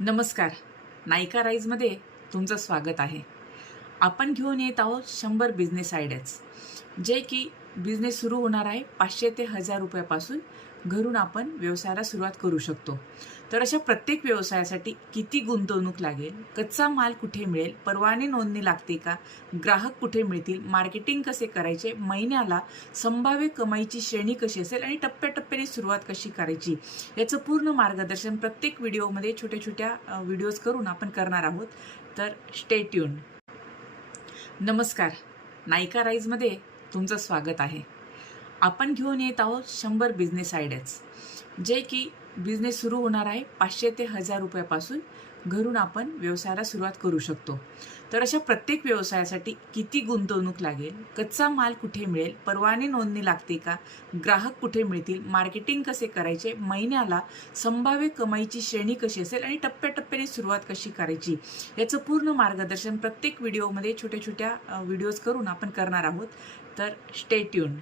नमस्कार. नायका राईजमध्ये तुमचं स्वागत आहे. आपण घेऊन येत आहोत 100 बिझनेस आयडियाज, जे की बिझनेस सुरू होणार आहे 500 ते 1000 रुपयापासून. घरून आपण व्यवसायाला सुरुवात करू शकतो. तर अशा प्रत्येक व्यवसायासाठी किती गुंतवणूक लागेल, कच्चा माल कुठे मिळेल, परवाने नोंदणी लागते का, ग्राहक कुठे मिळतील, मार्केटिंग कसे करायचे, महिन्याला संभाव्य कमाईची श्रेणी कशी असेल आणि टप्प्याटप्प्याने सुरुवात कशी करायची, याचं पूर्ण मार्गदर्शन प्रत्येक व्हिडिओमध्ये छोट्या छोट्या व्हिडिओज करून आपण करणार आहोत. तर स्टे ट्यून. नमस्कार. नायका राईजमध्ये तुमचं स्वागत आहे. आपण घेऊन येत आहोत 100 बिझनेस आयडियाज, जे की बिझनेस सुरू होणार आहे 500 ते 1000 रुपयापासून. घरून आपण व्यवसायाला सुरुवात करू शकतो. तर अशा प्रत्येक व्यवसायासाठी किती गुंतवणूक लागेल, कच्चा माल कुठे मिळेल, परवाने नोंदणी लागते का, ग्राहक कुठे मिळतील, मार्केटिंग कसे करायचे, महिन्याला संभाव्य कमाईची श्रेणी कशी असेल आणि टप्प्याटप्प्याने सुरुवात कशी करायची, याचं पूर्ण मार्गदर्शन प्रत्येक व्हिडिओमध्ये छोट्या छोट्या व्हिडिओज करून आपण करणार आहोत. तर स्टे ट्यून.